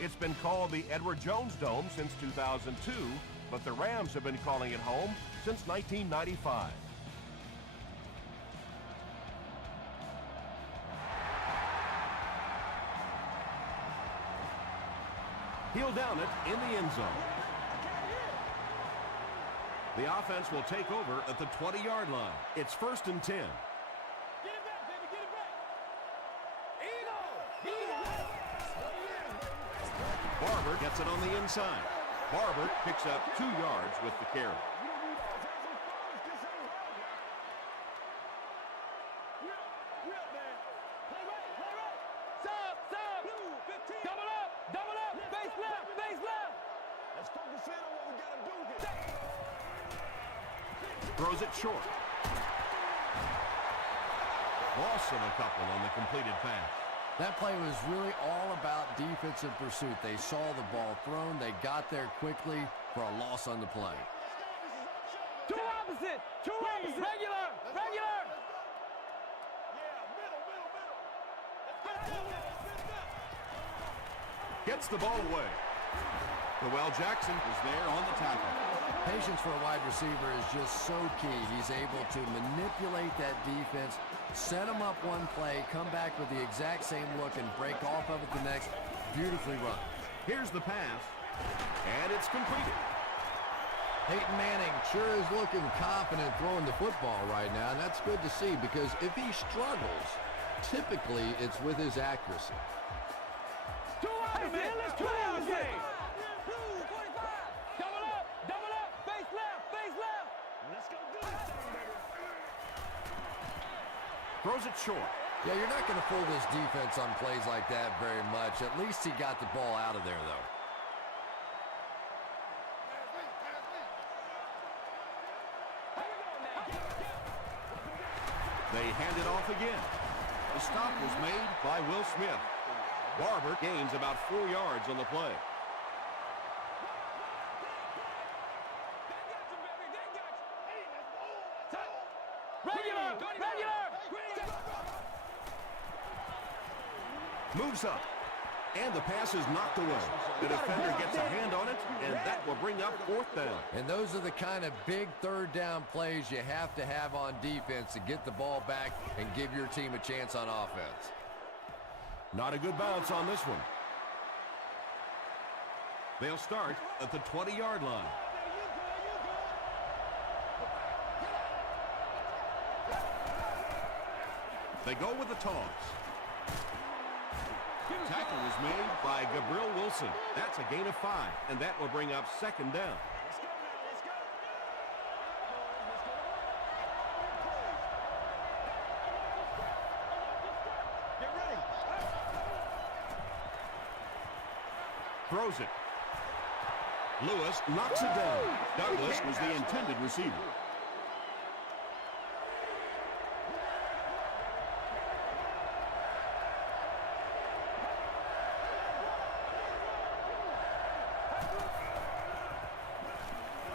It's been called the Edward Jones Dome since 2002, but the Rams have been calling it home since 1995. He'll down it in the end zone. The offense will take over at the 20-yard line. It's 1st and 10. Get it back, baby, get it back. Barber gets it on the inside. Barber picks up 2 yards with the carry. Throws it short. Loss of a couple on the completed pass. That play was really all about defensive pursuit. They saw the ball thrown. They got there quickly for a loss on the play. Two opposite. Regular. Gets the ball away. Noel Jackson is there on the tackle. Patience for a wide receiver is just so key. He's able to manipulate that defense, set them up one play, come back with the exact same look, and break off of it the next. Beautifully run. Here's the pass, and it's completed. Peyton Manning sure is looking confident throwing the football right now, and that's good to see because if he struggles, typically it's with his accuracy. Two opposite. Let's play our game. Throws it short. Yeah, you're not going to fool this defense on plays like that very much. At least he got the ball out of there, though. They hand it off again. The stop was made by Will Smith. Barber gains about 4 yards on the play. Moves up, and the pass is knocked away. The defender gets a hand on it, and that will bring up 4th down. And those are the kind of big 3rd down plays you have to have on defense to get the ball back and give your team a chance on offense. Not a good bounce on this one. They'll start at the 20-yard line. They go with the toss. Tackle was made by Gabriel Wilson. That's a gain of 5, and that will bring up 2nd down. Throws it. Lewis knocks it down. Douglas was the intended receiver.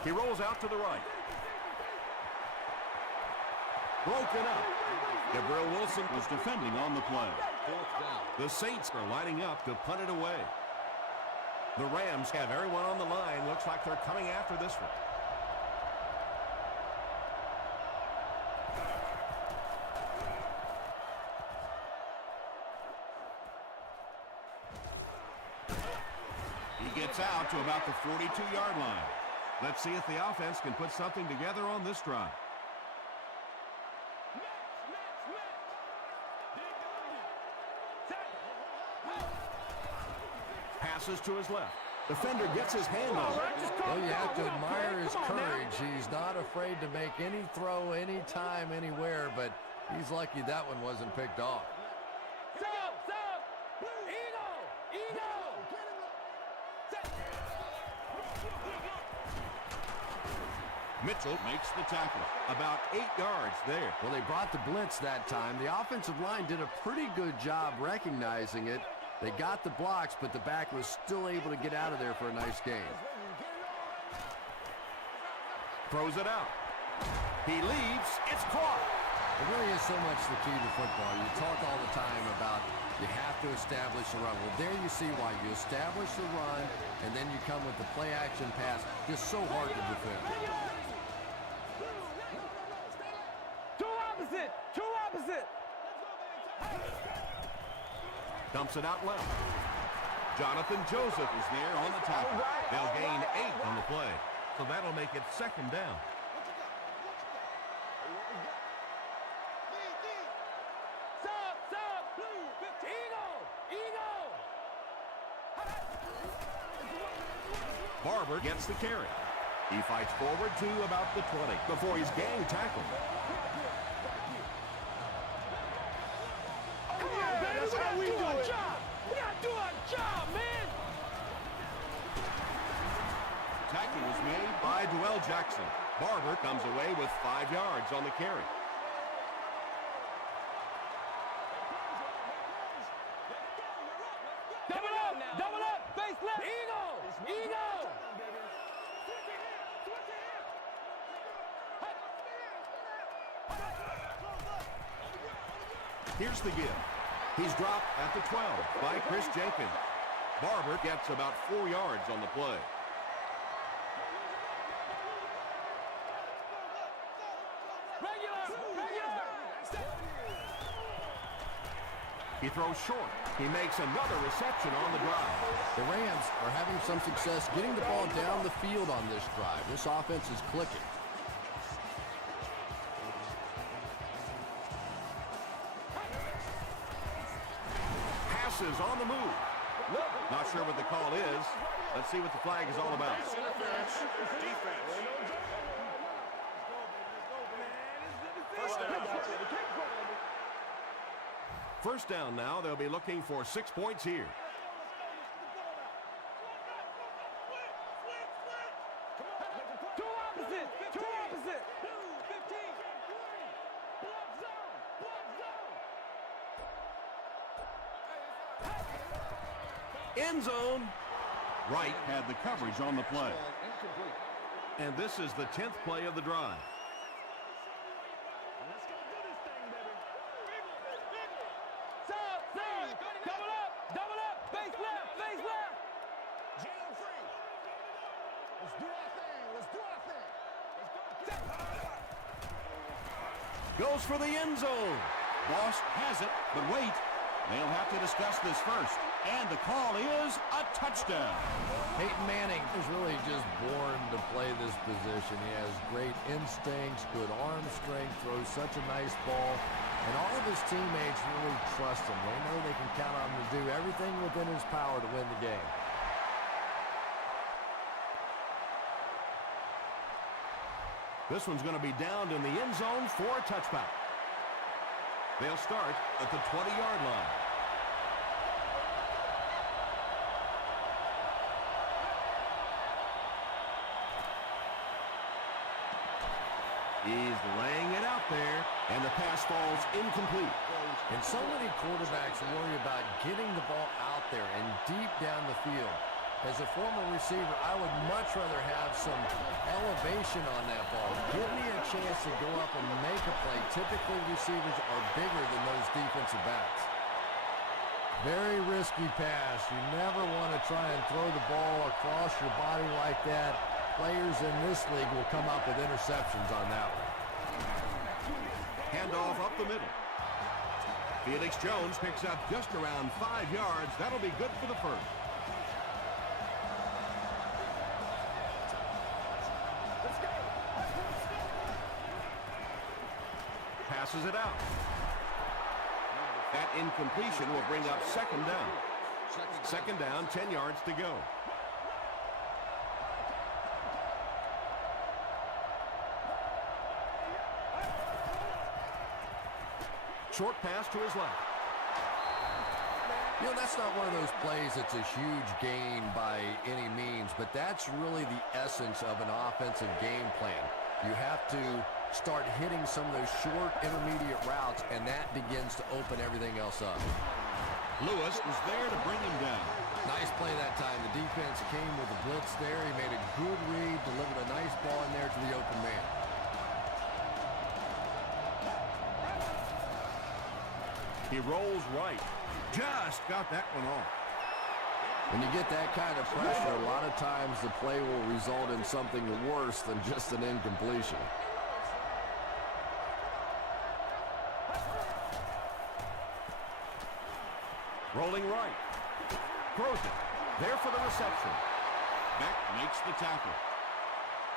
He rolls out to the right. Broken up. Gabriel Wilson was defending on the play. The Saints are lining up to punt it away. The Rams have everyone on the line. Looks like they're coming after this one. He gets out to about the 42-yard line. Let's see if the offense can put something together on this drive. Passes to his left. Defender gets his hand on it. Well, you have to admire his courage. He's not afraid to make any throw, anytime, anywhere, but he's lucky that one wasn't picked off. Mitchell makes the tackle. About 8 yards there. Well, they brought the blitz that time. The offensive line did a pretty good job recognizing it. They got the blocks, but the back was still able to get out of there for a nice gain. Throws it out. He leaves. It's caught. It really is so much the key to football. You talk all the time about you have to establish a run. Well, there you see why. You establish the run, and then you come with the play-action pass. Just so hard to defend. Two opposite. Dumps it out left. Jonathan Joseph is there on the tackle. They'll gain 8 on the play. So that'll make it second down. Barber gets the carry. He fights forward to about the 20 before he's gang tackled. Come on, baby. That's how we do our job. We got to do our job, man. Tackle was made by Dwell Jackson. Barber comes away with 5 yards on the carry. Double up, face left. Eagle. Here's the give. He's dropped at the 12 by Chris Jenkins. Barber gets about 4 yards on the play. Regular. He throws short. He makes another reception on the drive. The Rams are having some success getting the ball down the field on this drive. This offense is clicking. Passes on the move. Not sure what the call is. Let's see what the flag is all about. Defense. First down now. They'll be looking for 6 points here. Two opposite. 15. End zone. Wright had the coverage on the play. And this is the 10th play of the drive. Double up, face left. Jam free. Let's do our thing. Goes for the end zone. Boss has it, but wait. They'll have to discuss this first. And the call is a touchdown. Peyton Manning is really just born to play this position. He has great instincts, good arm strength, throws such a nice ball. And all of his teammates really trust him. They know they can count on him to do everything within his power to win the game. This one's going to be downed in the end zone for a touchback. They'll start at the 20-yard line. He's laying it out there, and the pass falls incomplete. And so many quarterbacks worry about getting the ball out there and deep down the field. As a former receiver, I would much rather have some elevation on that ball. Give me a chance to go up and make a play. Typically, receivers are bigger than those defensive backs. Very risky pass. You never want to try and throw the ball across your body like that. Players in this league will come up with interceptions on that one. Handoff up the middle. Felix Jones picks up just around 5 yards. That'll be good for the first. Passes it out. That incompletion will bring up second down. Second down, 10 yards to go. Short pass to his left. You know, that's not one of those plays that's a huge gain by any means, but that's really the essence of an offensive game plan. You have to start hitting some of those short intermediate routes, and that begins to open everything else up. Lewis is there to bring him down. Nice play that time. The defense came with a blitz there. He made a good read, delivered a nice ball in there to the open man. He rolls right. Just got that one off. When you get that kind of pressure, a lot of times the play will result in something worse than just an incompletion. Rolling right. Throws it. There for the reception. Beck makes the tackle.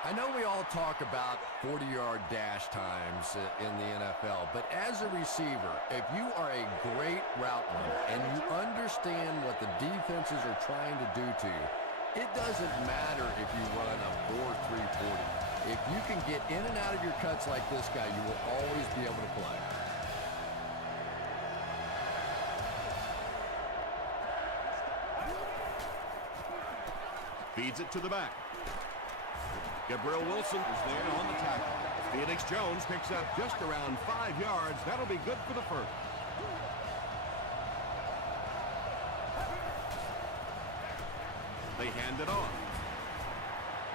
I know we all talk about 40-yard dash times in the NFL, but as a receiver, if you are a great route runner and you understand what the defenses are trying to do to you, it doesn't matter if you run a 4.340. If you can get in and out of your cuts like this guy, you will always be able to play. Feeds it to the back. Gabriel Wilson is there on the tackle. Phoenix Jones picks up just around 5 yards. That'll be good for the first. They hand it off.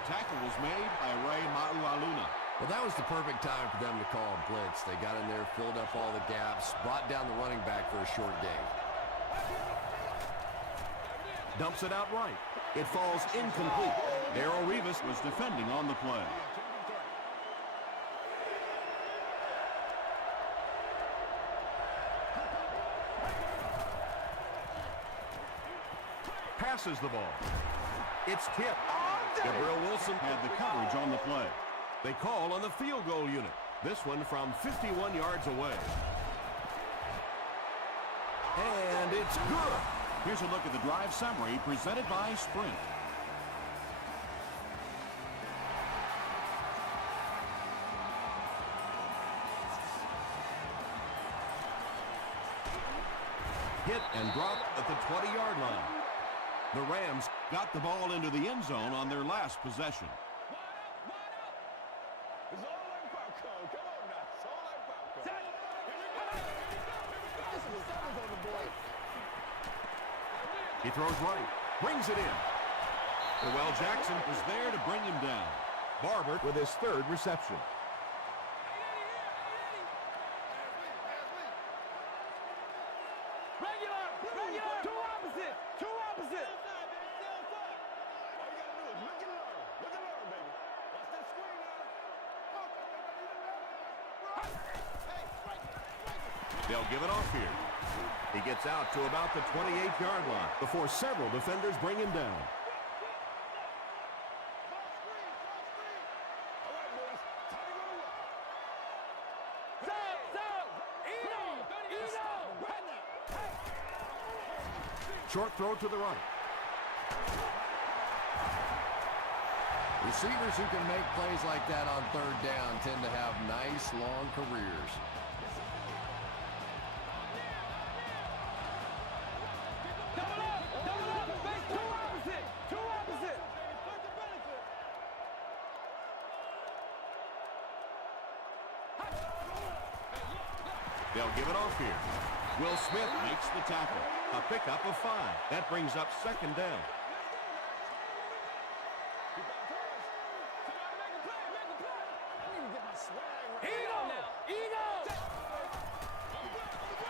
Tackle was made by Ray Maualuna. Well, that was the perfect time for them to call a blitz. They got in there, filled up all the gaps, brought down the running back for a short gain. Dumps it out right. It falls incomplete. Darrelle Revis was defending on the play. Passes the ball. It's tipped. Gabriel Wilson had the coverage on the play. They call on the field goal unit. This one from 51 yards away. And it's good. Here's a look at the drive summary presented by Sprint. Hit and drop at the 20-yard line. The Rams got the ball into the end zone on their last possession. It's all like popcorn. Come on now. It's all like popcorn. This is the seventh on the board. He throws right, brings it in. Terrell Jackson was there to bring him down. Barber with his third reception. Regular. Two opposite. All you gotta do is look and learn. Look and learn, baby. Watch that screen now. They'll give it off here. He gets out to about the 28-yard line before several defenders bring him down. All right, boys. Time to go to work. Right now. Short throw to the right. Receivers who can make plays like that on third down tend to have nice, long careers. Double up. Face two opposite. They'll give it off here. Will Smith makes the tackle. A pickup of 5. That brings up second down.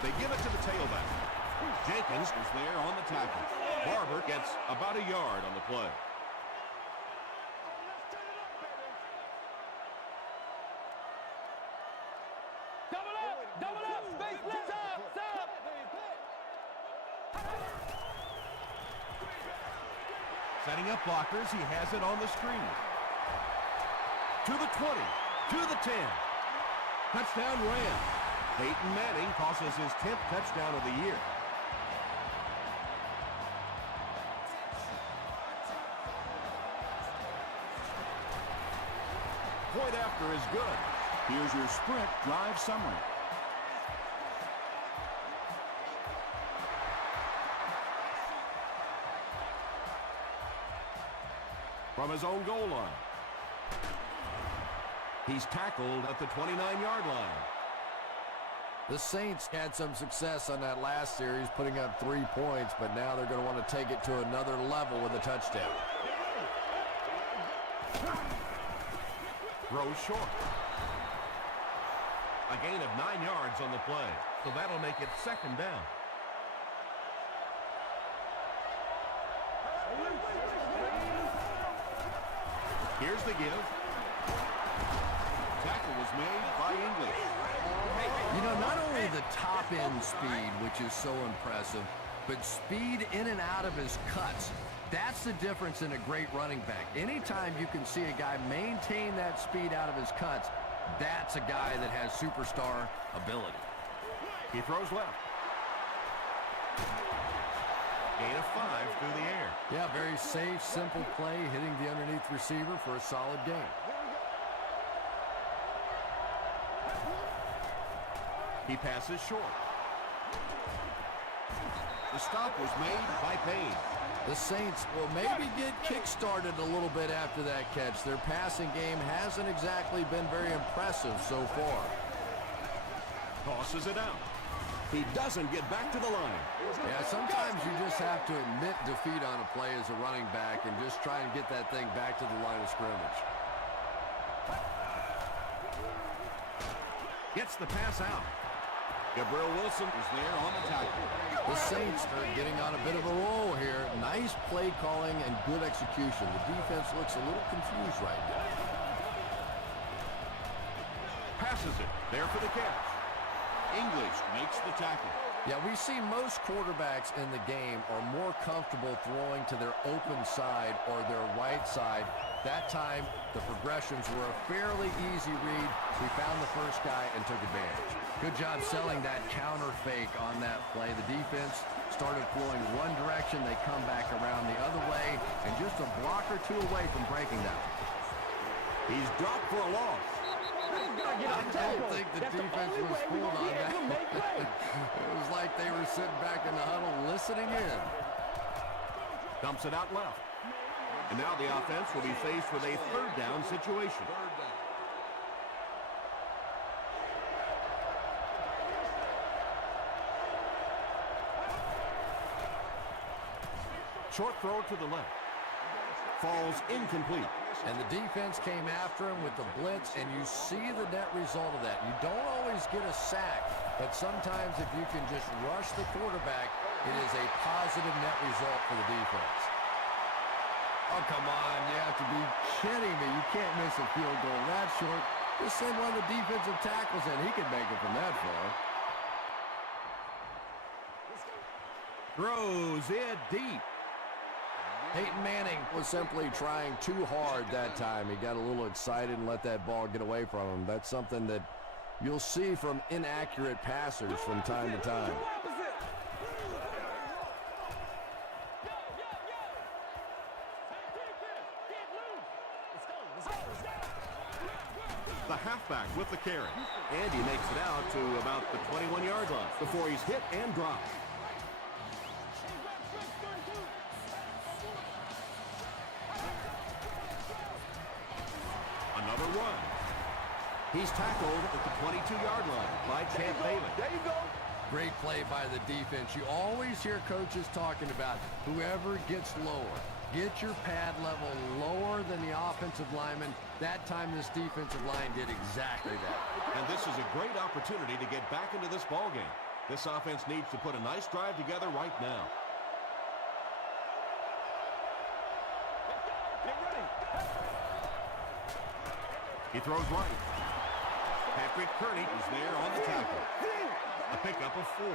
They give it to the tailback. Jenkins is there on the tackle. Barber gets about a yard on the play. Double up. Space left. Stop. Setting up blockers, he has it on the screen. To the 20, to the 10. Touchdown Rams. Peyton Manning tosses his 10th touchdown of the year. Point after is good. Here's your Sprint drive summary. From his own goal line. He's tackled at the 29-yard line. The Saints had some success on that last series, putting up 3 points, but now they're going to want to take it to another level with a touchdown. Throws short. A gain of 9 yards on the play, so that'll make it second down. Here's the give. Tackle was made by English. You know, not only the top-end speed, which is so impressive, but speed in and out of his cuts. That's the difference in a great running back. Anytime you can see a guy maintain that speed out of his cuts, that's a guy that has superstar ability. He throws left. Gain of 5 through the air. Yeah, very safe, simple play, hitting the underneath receiver for a solid gain. He passes short. The stop was made by Payne. The Saints will maybe get kick-started a little bit after that catch. Their passing game hasn't exactly been very impressive so far. Tosses it out. He doesn't get back to the line. Yeah, sometimes you just have to admit defeat on a play as a running back and just try and get that thing back to the line of scrimmage. Gets the pass out. Gabriel Wilson is there on the tackle. The Saints are getting on a bit of a roll here. Nice play calling and good execution. The defense looks a little confused right now. Passes it. There for the catch. English makes the tackle. Yeah, we see most quarterbacks in the game are more comfortable throwing to their open side or their right side. That time, the progressions were a fairly easy read. We found the first guy and took advantage. Good job selling that counter fake on that play. The defense started flowing one direction. They come back around the other way, and just a block or two away from breaking that. He's dropped for a loss. I don't think the defense was fooled on that. It was like they were sitting back in the huddle listening in. Dumps it out left. And now the offense will be faced with a third down situation. Short throw to the left. Falls incomplete. And the defense came after him with the blitz, and you see the net result of that. You don't always get a sack, but sometimes if you can just rush the quarterback, it is a positive net result for the defense. Oh, come on. You have to be kidding me. You can't miss a field goal that short. Just send one of the defensive tackles in. He can make it from that far. Throws it deep. Peyton Manning was simply trying too hard that time. He got a little excited and let that ball get away from him. That's something that you'll see from inaccurate passers from time to time. The halfback with the carry. And he makes it out to about the 21-yard line before he's hit and dropped. Another run. He's tackled at the 22-yard line by Champ Bailey. There you go. Great play by the defense. You always hear coaches talking about whoever gets lower. Get your pad level lower than the offensive lineman. That time this defensive line did exactly that. And this is a great opportunity to get back into this ballgame. This offense needs to put a nice drive together right now. He throws right. Patrick Kearney is there on the tackle. A pickup of 4.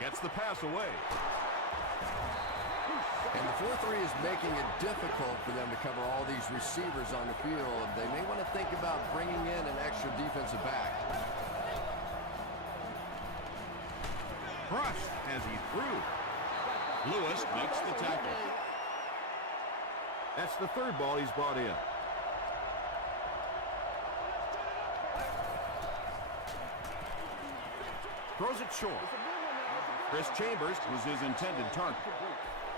Gets the pass away. And the 4-3 is making it difficult for them to cover all these receivers on the field. They may want to think about bringing in an extra defensive back. Crushed as he threw. Lewis makes the tackle. That's the third ball he's brought in. Throws it short. Chris Chambers was his intended target.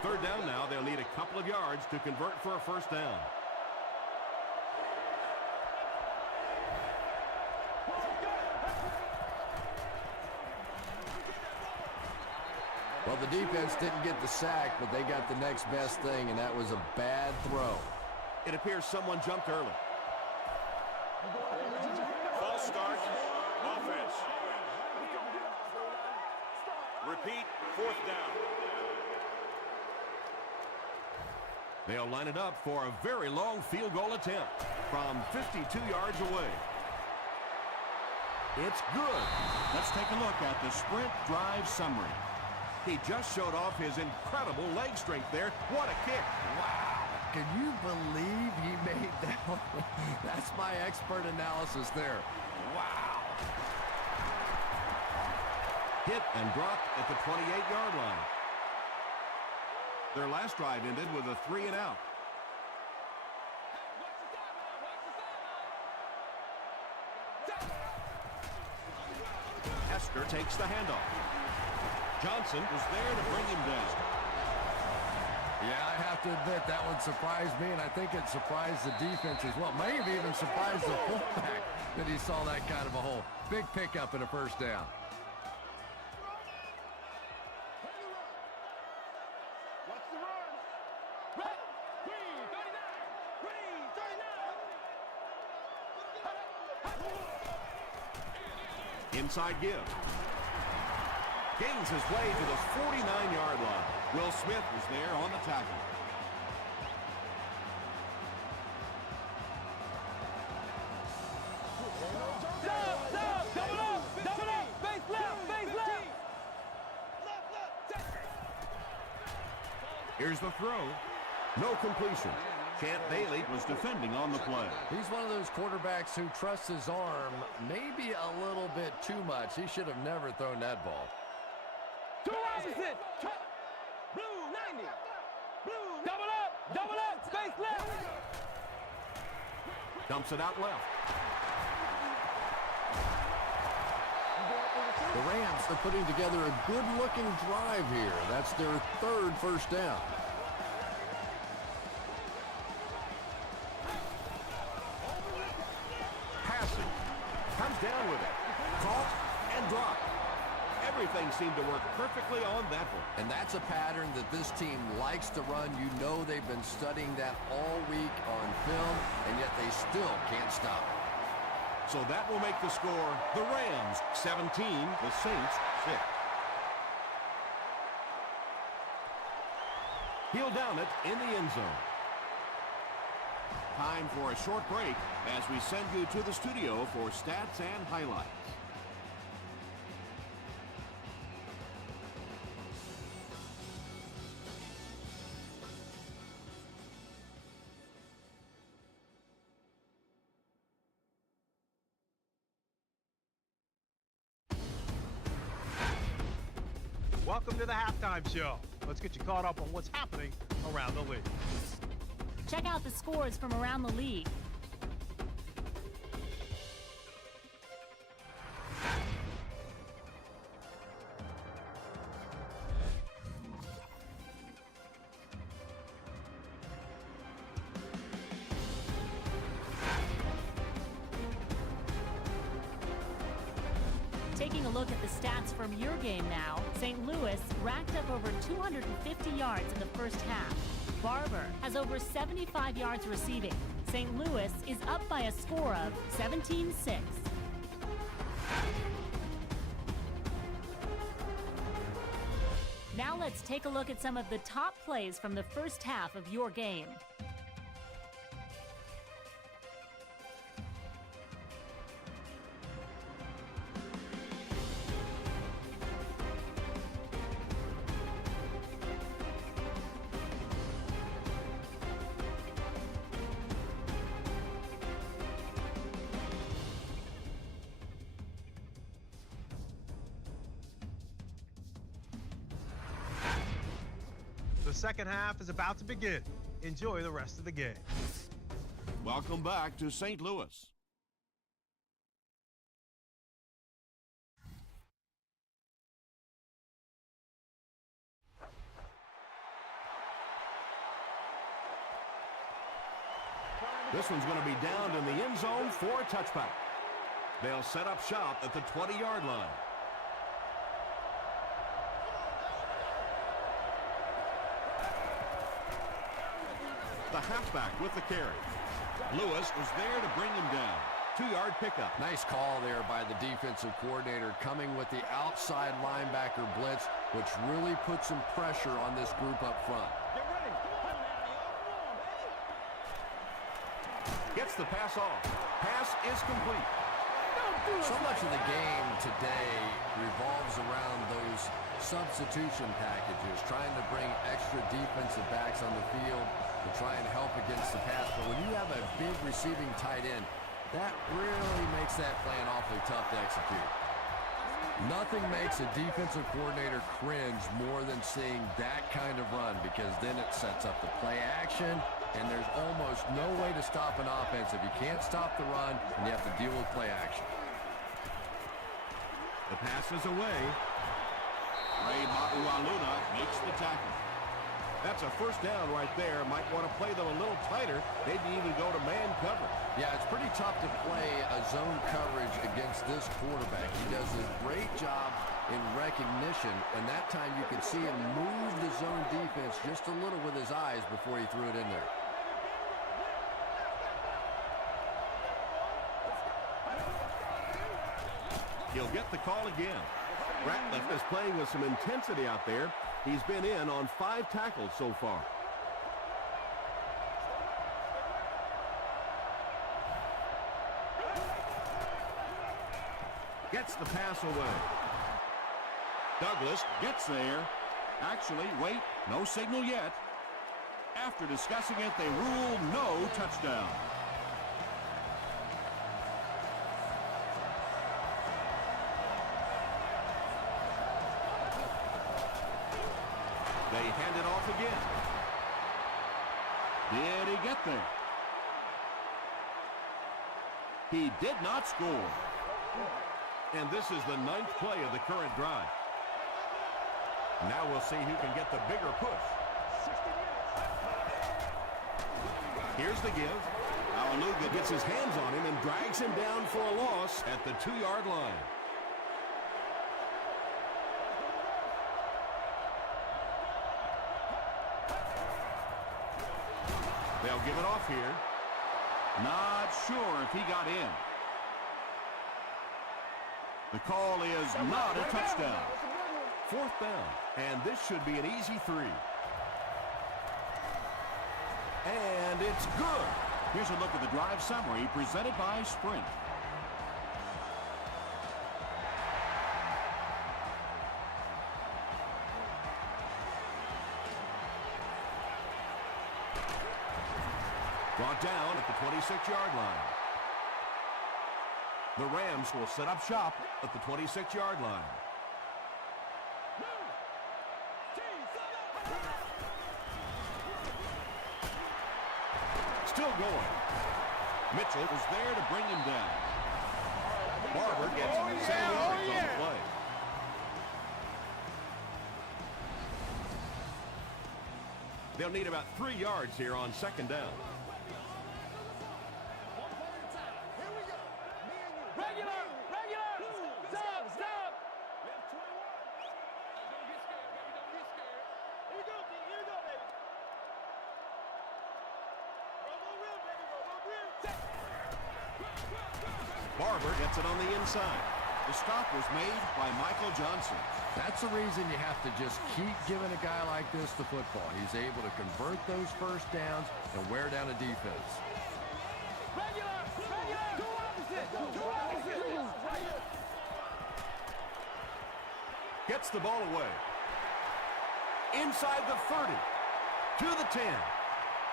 Third down now. They'll need a couple of yards to convert for a first down. Well, the defense didn't get the sack, but they got the next best thing, and that was a bad throw. It appears someone jumped early. False start. Offense. Repeat. 4th down. They'll line it up for a very long field goal attempt from 52 yards away. It's good. Let's take a look at the sprint drive summary. He just showed off his incredible leg strength there. What a kick. Wow. Can you believe he made that one? That's my expert analysis there. Wow. Hit and dropped at the 28-yard line. Their last drive ended with a 3-and-out. Hester takes the handoff. Johnson was there to bring him down. Yeah, I have to admit that one surprised me, and I think it surprised the defense as well. May have even surprised the fullback that he saw that kind of a hole. Big pickup and a 1st down. Watch the run. Right. Green, 39. Green, 39. Inside give. Gains his way to the 49-yard line. Will Smith was there on the tackle. Stop, double up, face left. Here's the throw. No completion. Champ Bailey was defending on the play. He's one of those quarterbacks who trusts his arm maybe a little bit too much. He should have never thrown that ball. Two opposite. Blue 90. Blue. Double up, face left. Dumps it out left. The Rams are putting together a good-looking drive here. That's their 3rd 1st down. Passing. Comes down with it. Caught and dropped. Everything seemed to work perfectly on that one. And that's a pattern that this team likes to run. You know they've been studying that all week on film, and yet they still can't stop it. So that will make the score the Rams 17, the Saints 6. He'll down it in the end zone. Time for a short break as we send you to the studio for stats and highlights. Welcome to the halftime show. Let's get you caught up on what's happening around the league. Check out the scores from around the league. Taking a look at the stats from your game now, St. Louis racked up over 250 yards in the first half. Barber has over 75 yards receiving. St. Louis is up by a score of 17-6. Now let's take a look at some of the top plays from the first half of your game. The second half is about to begin. Enjoy the rest of the game. Welcome back to St. Louis. This one's going to be down in the end zone for a touchback. They'll set up shop at the 20-yard line. the halfback with the carry. Lewis was there to bring him down. 2-yard pickup. Nice call there by the defensive coordinator, coming with the outside linebacker blitz, which really puts some pressure on this group up front. Gets the pass off. Pass is complete. So much of the game today revolves around those substitution packages, trying to bring extra defensive backs on the field to try and help against the pass. But when you have a big receiving tight end, that really makes that plan awfully tough to execute. Nothing makes a defensive coordinator cringe more than seeing that kind of run, because then it sets up the play action, and there's almost no way to stop an offense if you can't stop the run and you have to deal with play action. The pass is away. Ray Maualuna makes the tackle. That's a first down right there. Might want to play them a little tighter, maybe even go to man cover. Yeah, it's pretty tough to play a zone coverage against this quarterback. He does a great job in recognition, and that time you could see him move the zone defense just a little with his eyes before he threw it in there. He'll get the call again. Ratliff is playing with some intensity out there. He's been in on 5 tackles so far. Gets the pass away. Douglas gets there. Actually, wait, no signal yet. After discussing it, they rule no touchdown. They hand it off again. Did he get there? He did not score. And this is the 9th play of the current drive. Now we'll see who can get the bigger push. Here's the give. Maualuna gets his hands on him and drags him down for a loss at the 2-yard line. They'll give it off here. Not sure if he got in. The call is not a touchdown. 4th down, and this should be an easy 3. And it's good. Here's a look at the drive summary presented by Sprint. Brought down at the 26-yard line. The Rams will set up shop at the 26-yard line. Still going. Mitchell was there to bring him down. Barber gets Sam Hendricks on the play. They'll need about 3 yards here on 2nd down. Barber gets it on the inside. The stop was made by Michael Johnson. That's the reason you have to just keep giving a guy like this the football. He's able to convert those first downs and wear down a defense. Gets the ball away. Inside the 30. To the 10.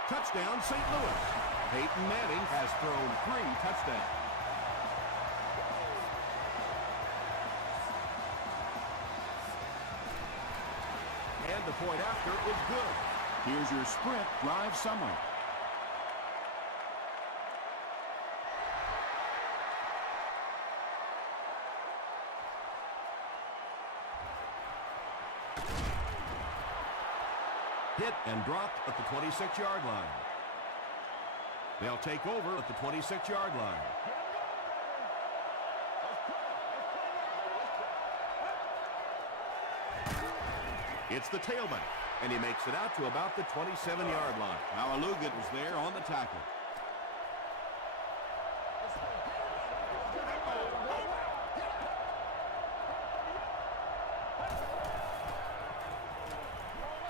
Touchdown, St. Louis. Peyton Manning has thrown 3 touchdowns. And the point after is good. Here's your Sprint drive summary. Hit and dropped at the 26-yard line. They'll take over at the 26-yard line. It's the tailback, And he makes it out to about the 27-yard line. Now Alugat was there on the tackle.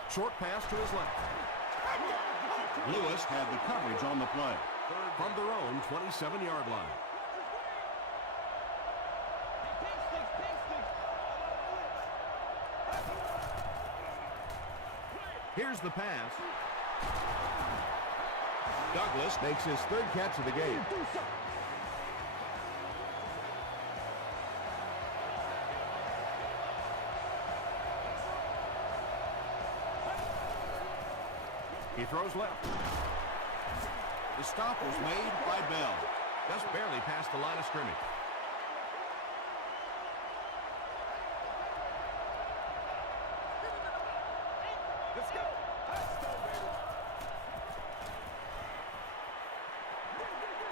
Short pass to his left. Lewis had the coverage on the play. From their own 27-yard line. Here's the pass. Douglas makes his third catch of the game. He throws left. The stop was made by Bell. Just barely past the line of scrimmage. Let's go.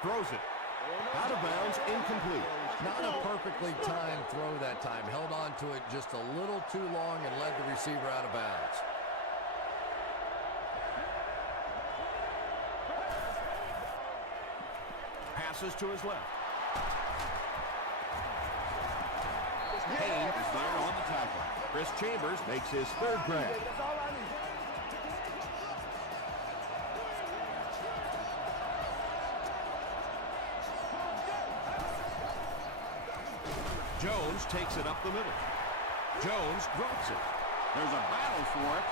Throws it. Out of bounds, incomplete. Not a perfectly timed throw that time. Held on to it just a little too long and led the receiver out of bounds. Passes to his left. Payne is there on the tackle. Chris Chambers makes his third grab. That's all I need. Jones takes it up the middle. Jones drops it. There's a battle for it.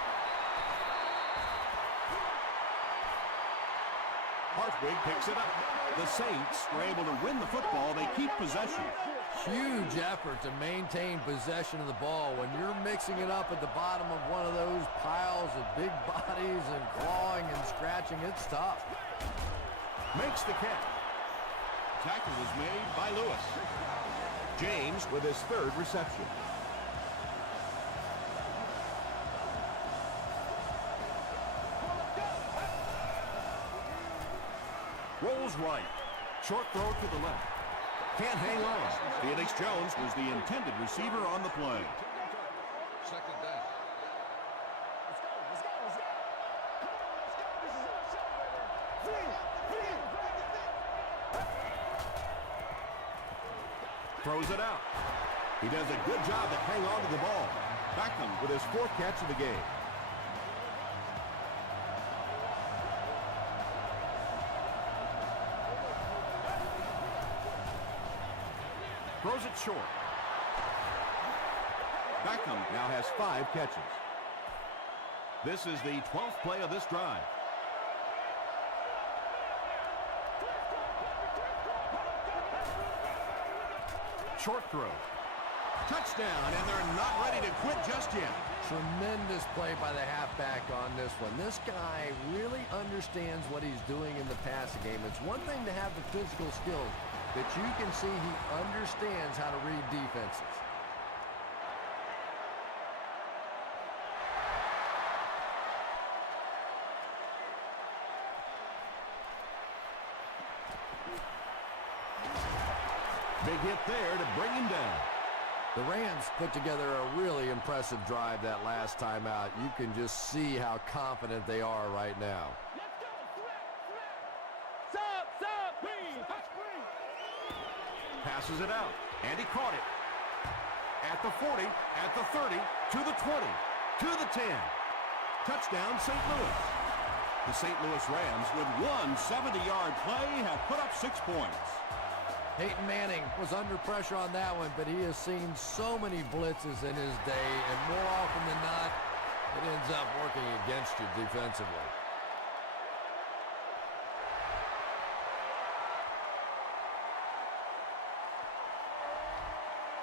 Hartwig picks it up. The Saints are able to win the football. They keep possession. Huge effort to maintain possession of the ball. When you're mixing it up at the bottom of one of those piles of big bodies and clawing and scratching, it's tough. Makes the catch. Tackle was made by Lewis. James with his third reception. Rolls right. Short throw to the left. Can't hang on. Felix Jones was the intended receiver on the play. Second down. Let's go. Let's go. Let's go. Come on, let's go. This is our show, baby. Throws it out. He does a good job to hang on to the ball. Beckham with his fourth catch of the game. Throws it short. Beckham now has 5 catches. This is the 12th play of this drive. Short throw. Touchdown, and they're not ready to quit just yet. Tremendous play by the halfback on this one. This guy really understands what he's doing in the passing game. It's one thing to have the physical skills, but you can see he understands how to read defenses. Big hit there to bring him down. The Rams put together a really impressive drive that last time out. You can just see how confident they are right now. Passes it out, and he caught it. At the 40, at the 30, to the 20, to the 10. Touchdown, St. Louis. The St. Louis Rams, with one 70-yard play, have put up 6 points. Peyton Manning was under pressure on that one, but he has seen so many blitzes in his day, and more often than not, it ends up working against you defensively.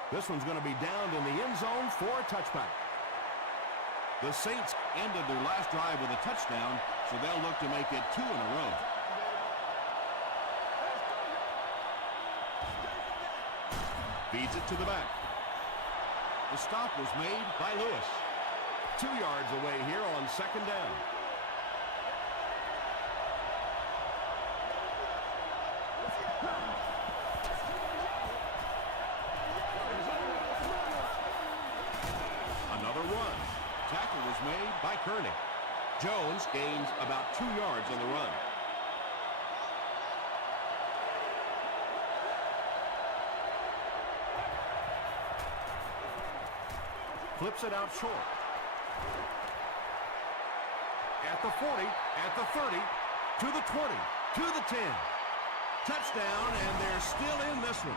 This one's going to be downed in the end zone for a touchback. The Saints ended their last drive with a touchdown, so they'll look to make it 2 in a row. Feeds it to the back. The stop was made by Lewis. 2 yards away here on second down. Another run. Tackle was made by Kearney. Jones gains about 2 yards on the run. Flips it out short. At the 40, at the 30, to the 20, to the 10. Touchdown, and they're still in this one.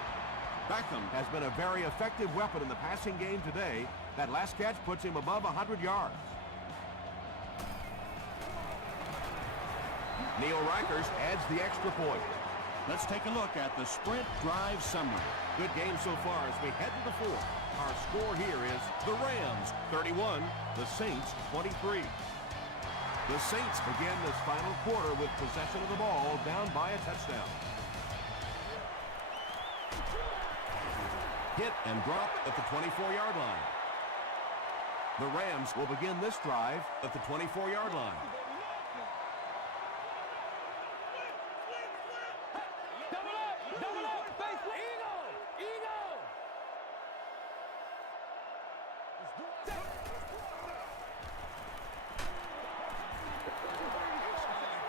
Beckham has been a very effective weapon in the passing game today. That last catch puts him above 100 yards. Neil Reichers adds the extra point. Let's take a look at the Sprint Drive summary. Good game so far as we head to the fourth. Our score here is the Rams 31, the Saints 23. The Saints begin this final quarter with possession of the ball, down by a touchdown. Hit and drop at the 24-yard line. The Rams will begin this drive at the 24-yard line. Double up, face Eagle!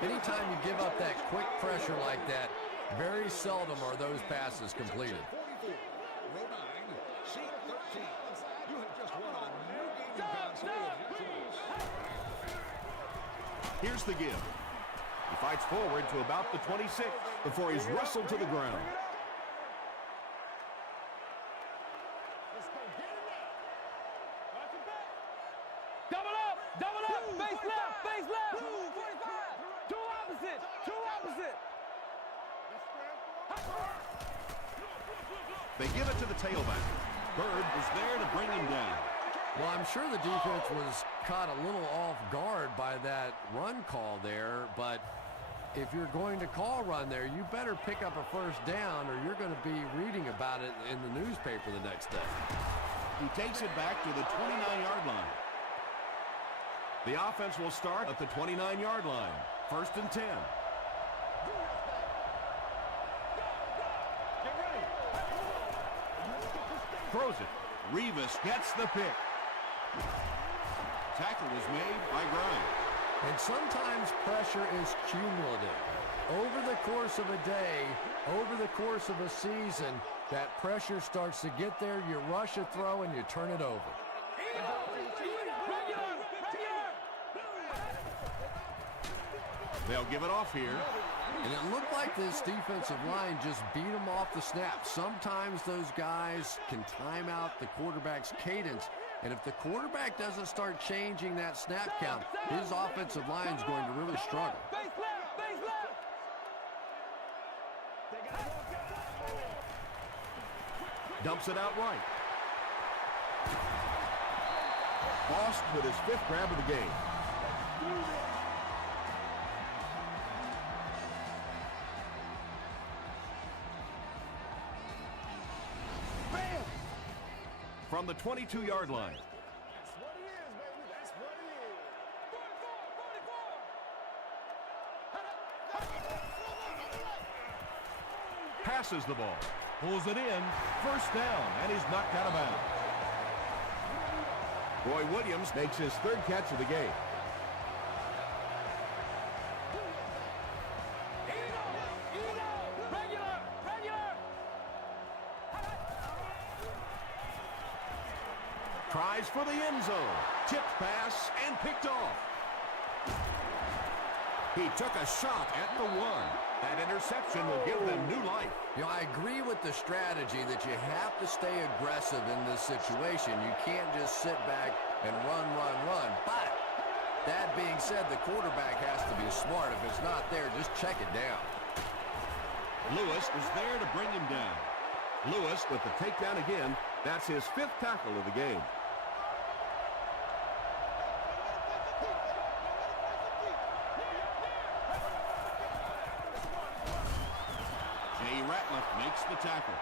Anytime you give up that quick pressure like that, very seldom are those passes completed. 44, row 9, seat 13. You have just won a new gaming console of your choice. Here's the give. He fights forward to about the 26 before he's wrestled to the ground. Double up, face left. 45, two opposite. They give it to the tailback. Bird was there to bring him down. Well, I'm sure the defense was caught a little off guard by that run call there, but if you're going to call run there, you better pick up a first down or you're going to be reading about it in the newspaper the next day. He takes it back to the 29-yard line. The offense will start at the 29-yard line. 1st and 10. Throws it. Revis gets the pick. Tackle was made by Grimes. And sometimes pressure is cumulative. Over the course of a day, over the course of a season, that pressure starts to get there, you rush a throw and you turn it over. They'll give it off here. And it looked like this defensive line just beat them off the snap. Sometimes those guys can time out the quarterback's cadence. And if the quarterback doesn't start changing that snap count, his offensive line is going to really struggle. Face left. Dumps it out right. Bost with his 5th grab of the game. From the 22-yard line. That's what it is, baby. That's what it is. Passes the ball. Pulls it in. 1st down, and he's knocked out of bounds. Roy Williams makes his 3rd catch of the game. Tries for the end zone. Tipped pass and picked off. He took a shot at the 1. That interception will give them new life. You know, I agree with the strategy that you have to stay aggressive in this situation. You can't just sit back and run. But that being said, the quarterback has to be smart. If it's not there, just check it down. Lewis was there to bring him down. Lewis with the takedown again. That's his 5th tackle of the game. Jay Ratliff makes the tackle.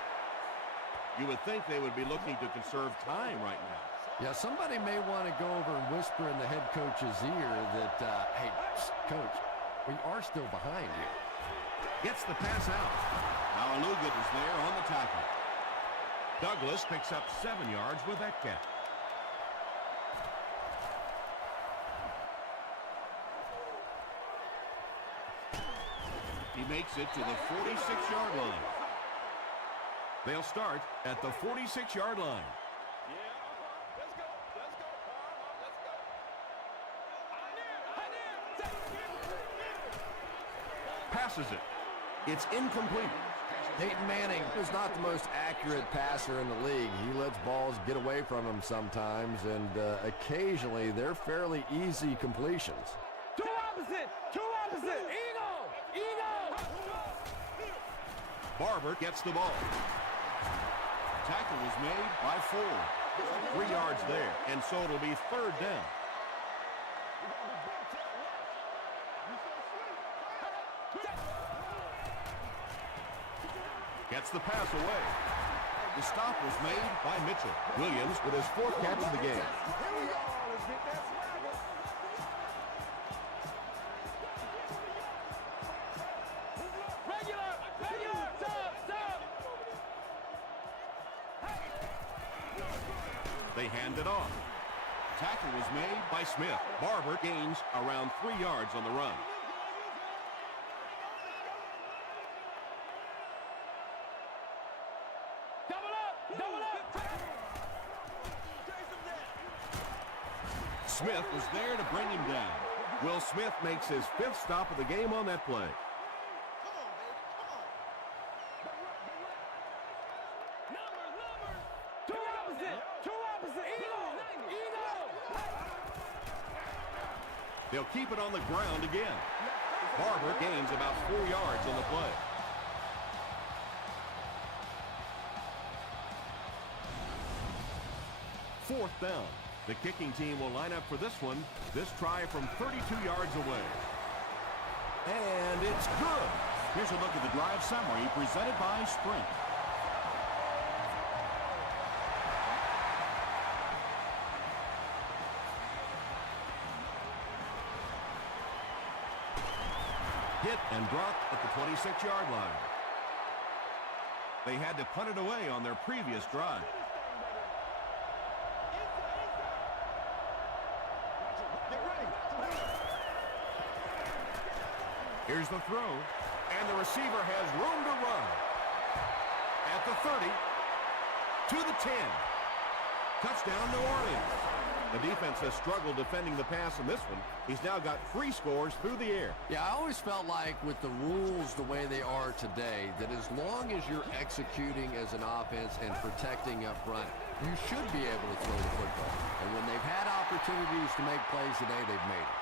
You would think they would be looking to conserve time right now. Yeah, somebody may want to go over and whisper in the head coach's ear that, hey, coach, we are still behind you. Gets the pass out. Alaluga is there on the tackle. Douglas picks up 7 yards with that catch. He makes it to the 46-yard line. They'll start at the 46-yard line. Passes it. It's incomplete. Peyton Manning is not the most accurate passer in the league. He lets balls get away from him sometimes, and occasionally they're fairly easy completions. Two opposite. Eagle. Barber gets the ball. Tackle was made by Ford. 3 yards there, and so it'll be third down. Gets the pass away. The stop was made by Mitchell. Williams with his 4th catch of the game. They hand it off. Tackle was made by Smith. Barber gains around 3 yards on the run. Smith was there to bring him down. Will Smith makes his 5th stop of the game on that play. They'll keep it on the ground again. Barber gains about 4 yards on the play. Fourth down. The kicking team will line up for this one. This try from 32 yards away. And it's good. Here's a look at the drive summary presented by Sprint. Hit and dropped at the 26-yard line. They had to punt it away on their previous drive. Here's the throw, and the receiver has room to run. At the 30, to the 10. Touchdown, New Orleans. The defense has struggled defending the pass in this one. He's now got 3 scores through the air. Yeah, I always felt like with the rules the way they are today, that as long as you're executing as an offense and protecting up front, you should be able to throw the football. And when they've had opportunities to make plays today, they've made it.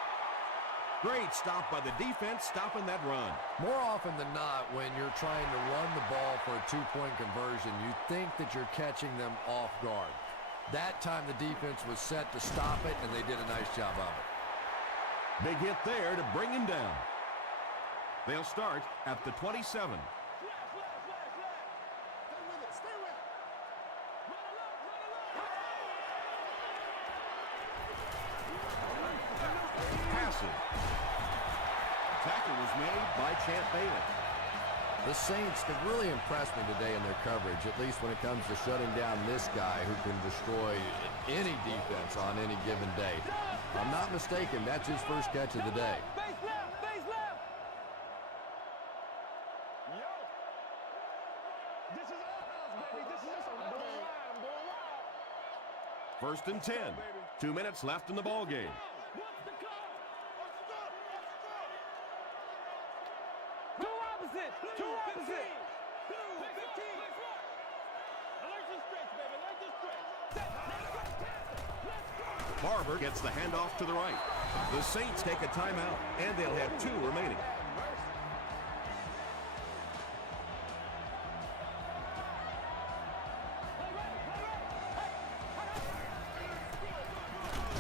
Great stop by the defense, stopping that run. More often than not, when you're trying to run the ball for a 2-point conversion, you think that you're catching them off guard. That time the defense was set to stop it, and they did a nice job of it. Big hit there to bring him down. They'll start at the 27. Passing. Tackle was made by Champ Bailey. The Saints have really impressed me today in their coverage, at least when it comes to shutting down this guy who can destroy any defense on any given day. If I'm not mistaken, that's his first catch of the day. Face left. Yo. This is our house, baby. This is I'm going wild. First and 10. 2 minutes left in the ball game. Two opposite. Barber gets the handoff to the right. The Saints take a timeout, and they'll have 2 remaining.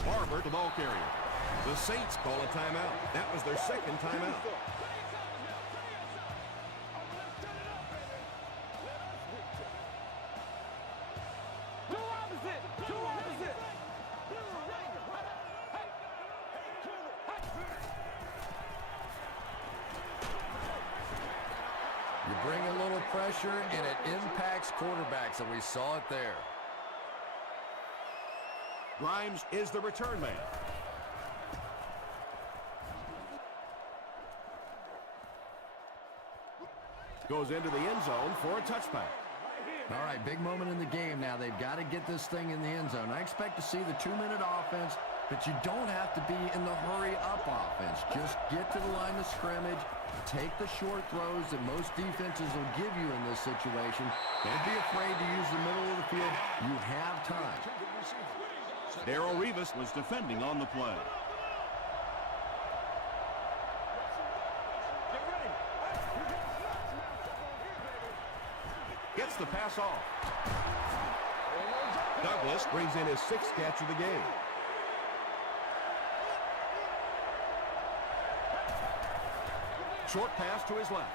Barber, the ball carrier. The Saints call a timeout. That was their 2nd timeout. You bring a little pressure, and it impacts quarterbacks, and we saw it there. Grimes is the return man. Goes into the end zone for a touchback. All right, big moment in the game now. They've got to get this thing in the end zone. I expect to see the 2-minute offense, but you don't have to be in the hurry-up offense. Just get to the line of scrimmage, take the short throws that most defenses will give you in this situation. Don't be afraid to use the middle of the field. You have time. Darrelle Revis was defending on the play. Gets the pass off. Douglas brings in his 6th catch of the game. Short pass to his left.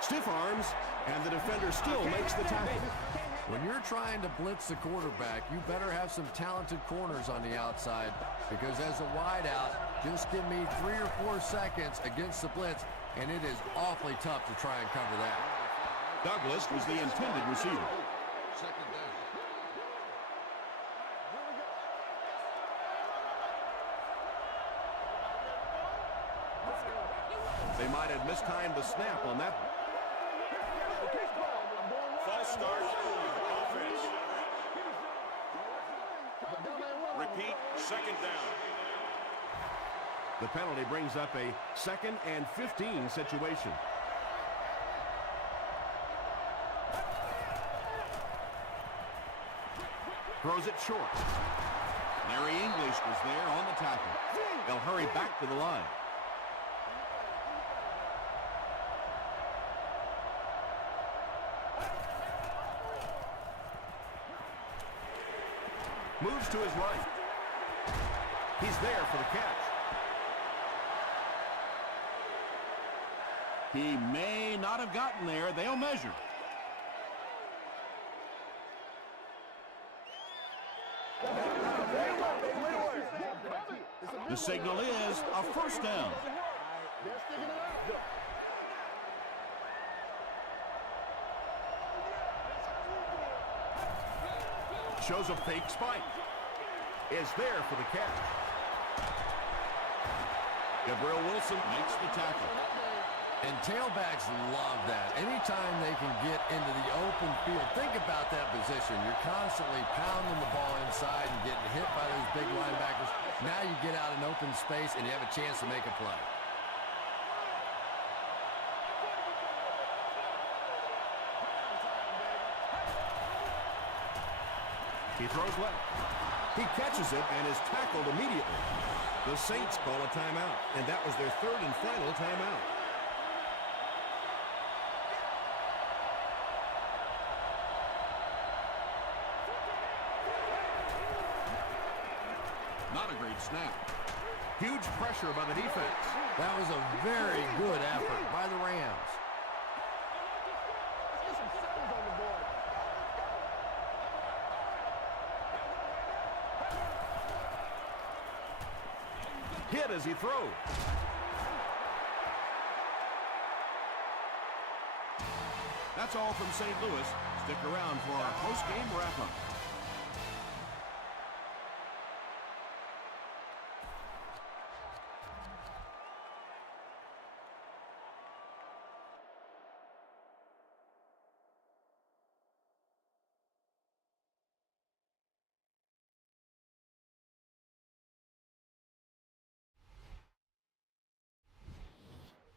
Stiff arms, and the defender still makes the tackle. When you're trying to blitz the quarterback, you better have some talented corners on the outside, because as a wideout, just give me 3 or 4 seconds against the blitz, and it is awfully tough to try and cover that. Douglas was the intended receiver. Second down. They might have mistimed the snap on that. False start. Offense. Repeat. Second down. The penalty brings up a 2nd and 15 situation. Throws it short. Larry English was there on the tackle. They'll hurry back to the line. Moves to his right. He's there for the catch. He may not have gotten there. They'll measure. The signal is a first down. Shows a fake spike. Is there for the catch. Gabriel Wilson makes the tackle. And tailbacks love that. Anytime they can get into the open field, think about that position. You're constantly pounding the ball inside and getting hit by those big linebackers. Now you get out in open space and you have a chance to make a play. He throws left. He catches it and is tackled immediately. The Saints call a timeout, and that was their 3rd and final timeout. Not a great snap. Huge pressure by the defense. That was a very good effort by the Rams. Hit as he throws. That's all from St. Louis. Stick around for our post-game wrap-up.